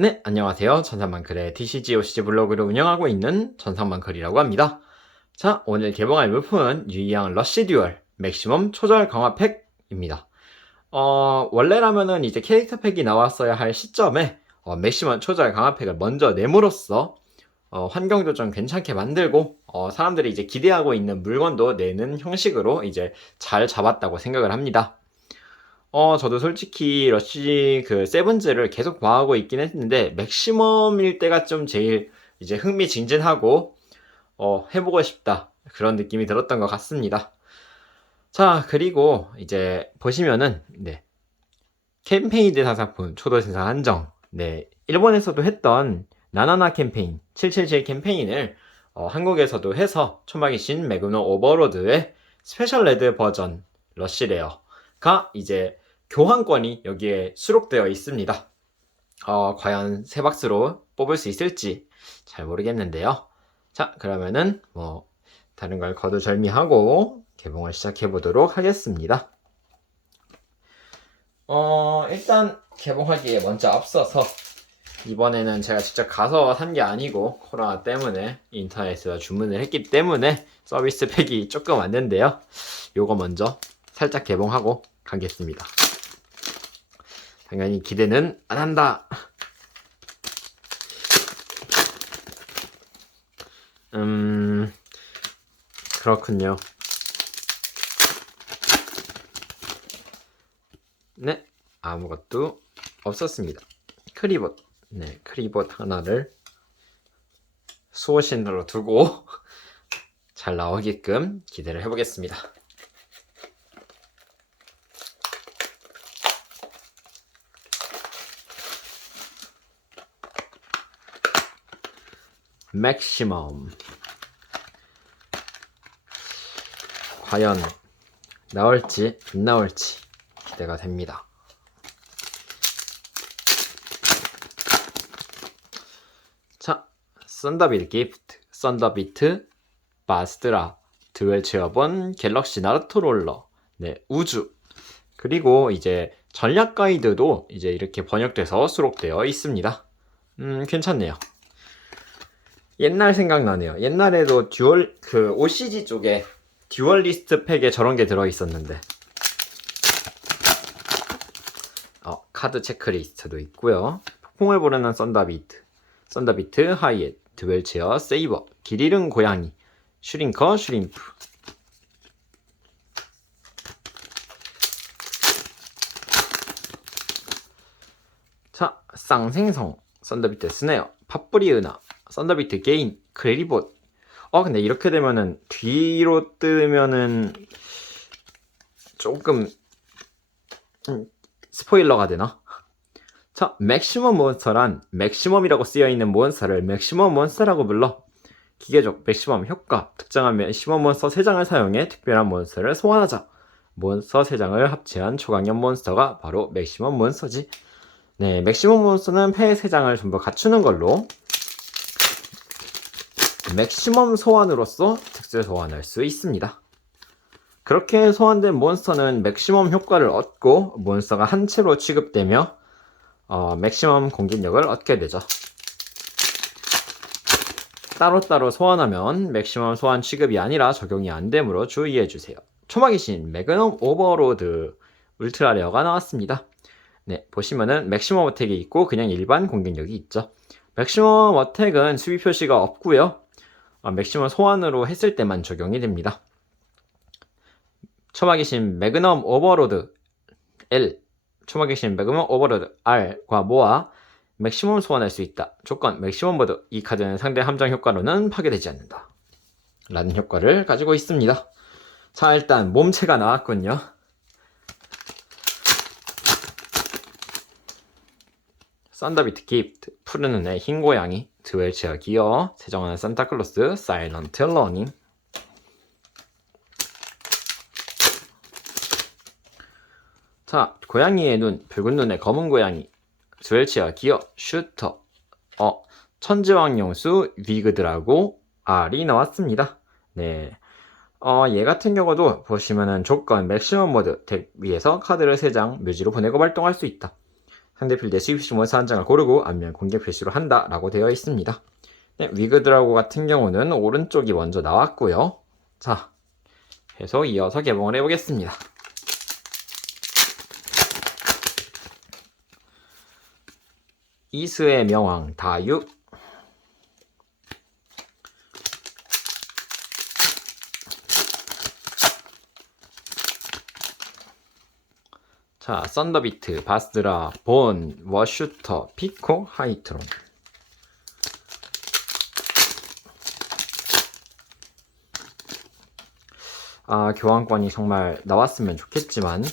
네, 안녕하세요. 전산만클의 TCG/OCG 블로그를 운영하고 있는 전산만클이라고 합니다. 자, 오늘 개봉할 물품은 유이양 러쉬 듀얼 맥시멈 초절 강화 팩입니다. 원래라면은 이제 캐릭터 팩이 나왔어야 할 시점에 맥시멈 초절 강화 팩을 먼저 내므로써 환경도 좀 괜찮게 만들고 사람들이 이제 기대하고 있는 물건도 내는 형식으로 이제 잘 잡았다고 생각을 합니다. 저도 솔직히 러쉬 그 세븐즈를 계속 봐하고 있긴 했는데 맥시멈일 때가 좀 제일 이제 흥미진진하고 해보고 싶다 그런 느낌이 들었던 것 같습니다. 자, 그리고 이제 보시면은 캠페인 대사상품 초도 생산 한정, 일본에서도 했던 나나나 캠페인 777 캠페인을 한국에서도 해서 초막이 신 매그넘 오버로드의 스페셜 레드 버전 러쉬레어가 이제 교환권이 여기에 수록되어 있습니다. 과연 세 박스로 뽑을 수 있을지 잘 모르겠는데요. 자, 그러면은 다른 걸 거두절미하고 개봉을 시작해 보도록 하겠습니다. 일단 개봉하기에 먼저 앞서서 이번에는 제가 직접 가서 산 게 아니고 코로나 때문에 인터넷에서 주문을 했기 때문에 서비스 팩이 조금 왔는데요. 요거 먼저 살짝 개봉하고 가겠습니다. 당연히 기대는 안 한다. 그렇군요. 네, 아무것도 없었습니다. 크리봇, 크리봇 하나를 수호신으로 두고 잘 나오게끔 기대를 해보겠습니다. 맥시멈 과연 나올지 안 나올지 기대가 됩니다. 자, 썬더비트 기프트, 썬더비트 바스드라, 듀얼 체어본 갤럭시 나루토 롤러, 우주, 그리고 이제 전략 가이드도 이제 이렇게 번역돼서 수록되어 있습니다. 괜찮네요. 옛날 생각나네요. 옛날에도 그 OCG 쪽에 듀얼리스트 팩에 저런 게 들어있었는데 카드 체크리스트도 있고요. 폭풍을 부르는 썬더비트 하이엣, 듀얼체어 세이버, 길 잃은 고양이, 슈링커 슈림프. 자, 쌍생성, 썬더비트 스네어, 팥뿌리 은하, 썬더비트 게인, 크레리봇. 근데 이렇게 되면은 뒤로 뜨면은 조금 스포일러가 되나? 자, 맥시멈 몬스터란 맥시멈이라고 쓰여있는 몬스터를 맥시멈 몬스터라고 불러. 기계적 맥시멈 효과, 특정한 맥시멈 몬스터 3장을 사용해 특별한 몬스터를 소환하자. 몬스터 3장을 합체한 초강력 몬스터가 바로 맥시멈 몬스터지. 맥시멈 몬스터는 폐 3장을 전부 갖추는 걸로 맥시멈 소환으로서 특수 소환할 수 있습니다. 그렇게 소환된 몬스터는 맥시멈 효과를 얻고 몬스터가 한 채로 취급되며 맥시멈 공격력을 얻게 되죠. 따로따로 소환하면 맥시멈 소환 취급이 아니라 적용이 안 되므로 주의해주세요. 초막의 신 매그넘 오버로드 울트라 레어가 나왔습니다. 보시면은 맥시멈 어택이 있고 그냥 일반 공격력이 있죠. 맥시멈 어택은 수비 표시가 없고요. 맥시멈 소환으로 했을 때만 적용이 됩니다. 초막의 신 매그넘 오버로드 L, 초막의 신 매그넘 오버로드 R과 모아 맥시멈 소환할 수 있다. 조건 맥시멈 모드, 이 카드는 상대 함정 효과로는 파괴되지 않는다 라는 효과를 가지고 있습니다. 자, 일단 몸체가 나왔군요. 썬더비트 기프트, 푸른 눈의 흰 고양이, 듀얼체어 기어, 세정하는 산타클로스, 사일런트 러닝. 자, 고양이의 눈, 붉은 눈의 검은 고양이, 듀얼체어 기어, 슈터, 천지왕용수, 위그드라고 R이 나왔습니다. 얘 같은 경우도 보시면은 조건 맥시멈 모드 덱 위에서 카드를 3장 묘지로 보내고 발동할 수 있다. 상대 필드의 스위치 몬스터 한 장을 고르고 앞면 공격 표시로 한다 라고 되어 있습니다. 네, 위그드라고 같은 경우는 오른쪽이 먼저 나왔고요. 자, 계속 이어서 개봉을 해보겠습니다. 이스의 명왕 다유, 자, 썬더비트, 바스드라, 본, 워슈터, 피코, 하이트론. 아, 교환권이 정말 나왔으면 좋겠지만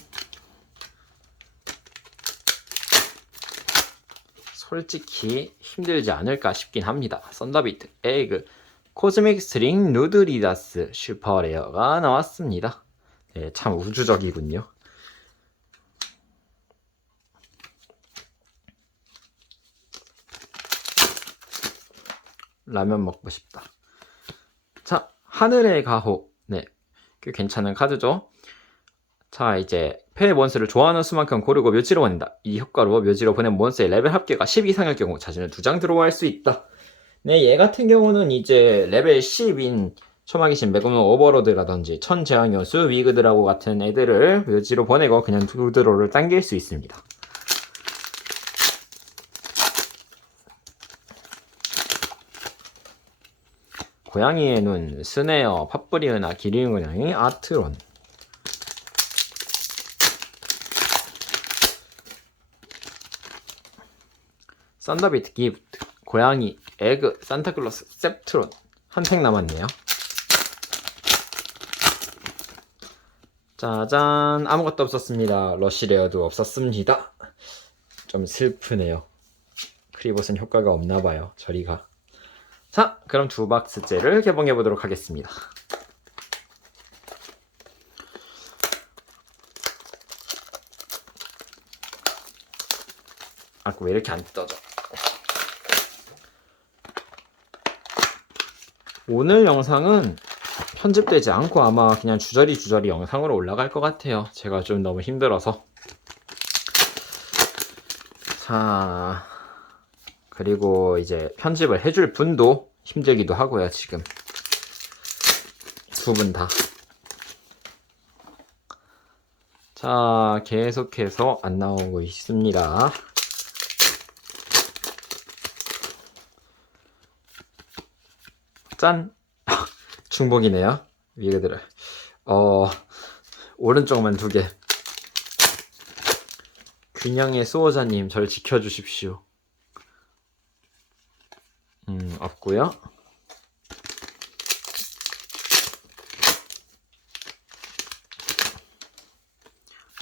솔직히 힘들지 않을까 싶긴 합니다. 썬더비트, 에그, 코스믹 스트링, 누드리다스, 슈퍼레어가 나왔습니다. 네, 참 우주적이군요. 라면 먹고 싶다. 자, 하늘의 가호. 네, 꽤 괜찮은 카드죠. 자, 이제 패의 몬스터를 좋아하는 수만큼 고르고 묘지로 보낸다. 이 효과로 묘지로 보낸 몬스터의 레벨 합계가 10 이상일 경우 자신을 2장 드로우할 수 있다. 네, 얘 같은 경우는 이제 레벨 10인 초마기신 매그넘 오버로드라든지 천재왕여수, 위그드라고 같은 애들을 묘지로 보내고 그냥 2드로우를 당길 수 있습니다. 고양이의 눈, 스네어, 팥뿌리은하, 기린고양이, 아트론. 썬더비트 기프트, 고양이, 에그, 산타클로스, 셉트론. 한 팩 남았네요. 짜잔, 아무것도 없었습니다. 러쉬레어도 없었습니다. 좀 슬프네요. 크리봇은 효과가 없나봐요. 저리가. 자, 그럼 2박스째를 개봉해보도록 하겠습니다. 아, 왜 이렇게 안 뜯어져? 오늘 영상은 편집되지 않고 아마 그냥 주저리 영상으로 올라갈 것 같아요. 제가 좀 너무 힘들어서. 자, 그리고 이제 편집을 해줄 분도 힘들기도 하고요, 지금. 두 분 다. 자, 계속해서 안 나오고 있습니다. 짠! 중복이네요. 위그들을. 오른쪽만 2개. 균형의 수호자님, 절 지켜주십시오. 없고요.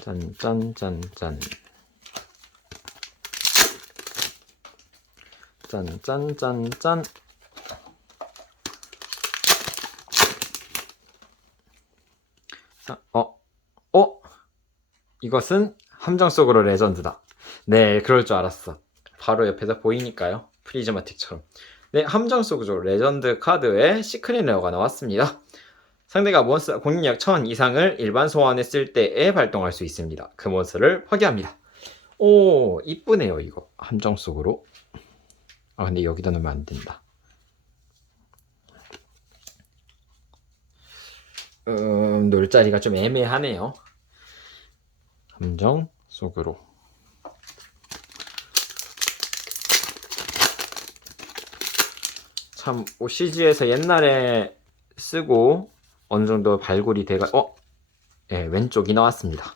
짠짠짠짠. 짠짠짠짠. 자, 이것은 함정 속으로 레전드다. 네, 그럴 줄 알았어. 바로 옆에서 보이니까요. 프리즈마틱처럼. 네, 함정 속으로 레전드 카드에 시크릿 레어가 나왔습니다. 상대가 몬스터 공격력 1000 이상을 일반 소환했을 때에 발동할 수 있습니다. 그 몬스터를 파괴합니다. 오, 이쁘네요, 이거. 함정 속으로. 아, 근데 여기다 넣으면 안 된다. 놀 자리가 좀 애매하네요. 함정 속으로. 참 OCG에서 옛날에 쓰고 어느 정도 발굴이 돼가 네, 왼쪽이 나왔습니다.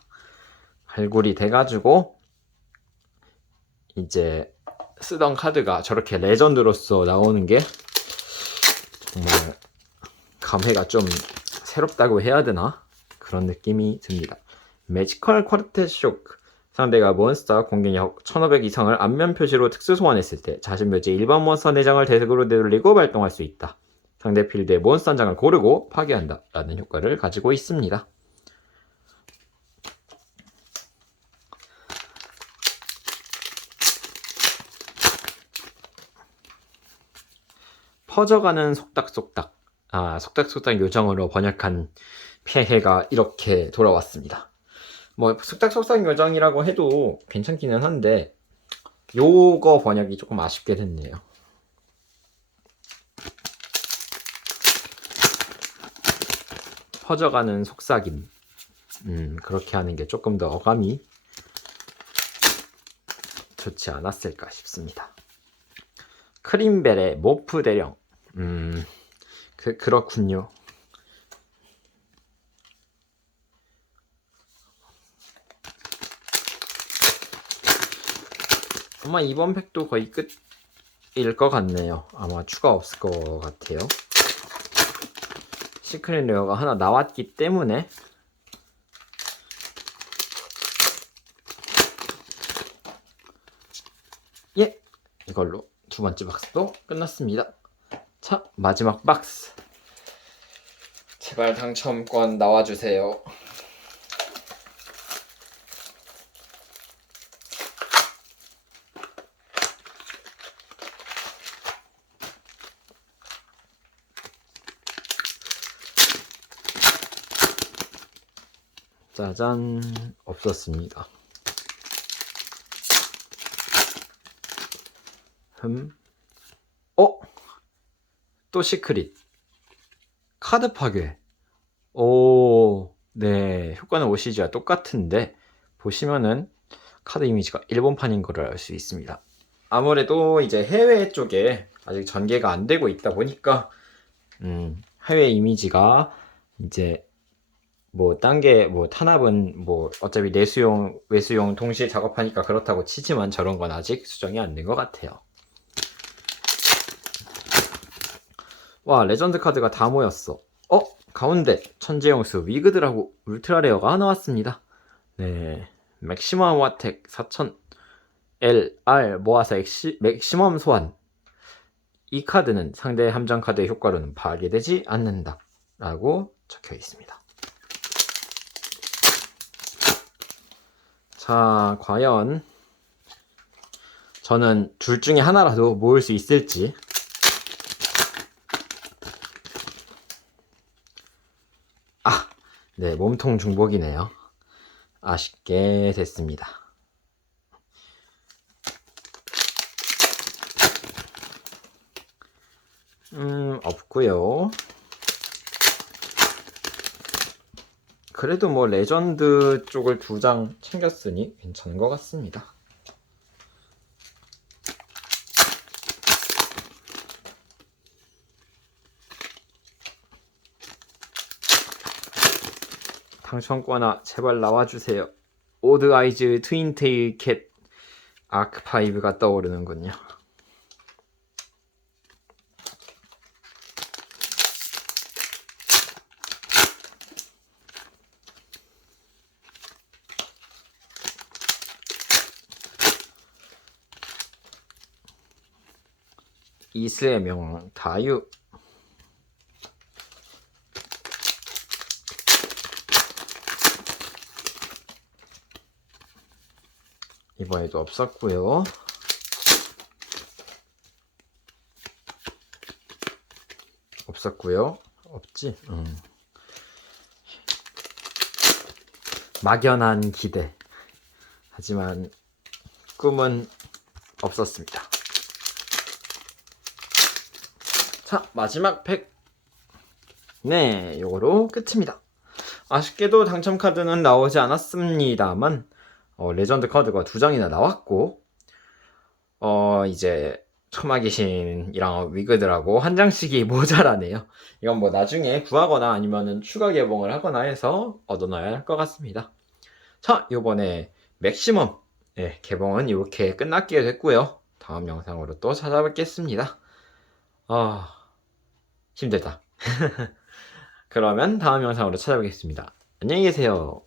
발굴이 돼가지고 이제 쓰던 카드가 저렇게 레전드로서 나오는 게 정말 감회가 좀 새롭다고 해야 되나? 그런 느낌이 듭니다. 매지컬 쿼르텟 쇼크. 상대가 몬스터 공격력 1500 이상을 앞면 표시로 특수 소환했을 때 자신 묘지의 일반 몬스터 4장을 대적으로 내돌리고 발동할 수 있다. 상대 필드의 몬스터 한 장을 고르고 파괴한다 라는 효과를 가지고 있습니다. 퍼져가는 속닥속닥. 속닥속닥 요정으로 번역한 폐해가 이렇게 돌아왔습니다. 뭐 속닥속닥 요정이라고 해도 괜찮기는 한데 요거 번역이 조금 아쉽게 됐네요. 퍼져가는 속삭임. 그렇게 하는 게 조금 더 어감이 좋지 않았을까 싶습니다. 크림벨의 모프 대령. 그렇군요. 아마 이번 팩도 거의 끝일 것 같네요. 아마 추가 없을 것 같아요. 시크릿 레어가 하나 나왔기 때문에. 예, 이걸로 두 번째 박스도 끝났습니다. 자, 마지막 박스. 제발 당첨권 나와주세요. 짜잔, 없었습니다. 또 시크릿. 카드 파괴. 오, 네. 효과는 OCG와 똑같은데, 보시면은 카드 이미지가 일본판인 거를 알 수 있습니다. 아무래도 이제 해외 쪽에 아직 전개가 안 되고 있다 보니까, 해외 이미지가 이제 딴 게 탄압은 어차피 내수용, 외수용 동시에 작업하니까 그렇다고 치지만 저런 건 아직 수정이 안 된 것 같아요. 와, 레전드 카드가 다 모였어. 가운데 천재영수 위그드라고 울트라 레어가 나왔습니다. 네, 맥시멈 와텍 4000 LR 모아서 맥시멈 소환. 이 카드는 상대 함정 카드의 효과로는 파괴되지 않는다 라고 적혀 있습니다. 자, 과연 저는 둘 중에 하나라도 모을 수 있을지. 네, 몸통 중복이네요. 아쉽게 됐습니다. 없고요. 그래도 레전드 쪽을 2장 챙겼으니 괜찮은 것 같습니다. 당첨권아 제발 나와주세요. 오드 아이즈 트윈테일 캣 아크5가 떠오르는군요. 이스의 명 다유. 이번에도 없었고요. 없었고요. 없지? 막연한 기대. 하지만 꿈은 없었습니다. 자, 마지막 팩. 네, 요거로 끝입니다. 아쉽게도 당첨 카드는 나오지 않았습니다만 레전드 카드가 2장이나 나왔고 이제 처마귀신이랑 위그드라고 한 장씩이 모자라네요. 이건 나중에 구하거나 아니면은 추가 개봉을 하거나 해서 얻어놔야 할 것 같습니다. 자, 요번에 맥시멈 개봉은 이렇게 끝났게 됐고요. 다음 영상으로 또 찾아뵙겠습니다. 힘들다. 그러면 다음 영상으로 찾아뵙겠습니다. 안녕히 계세요.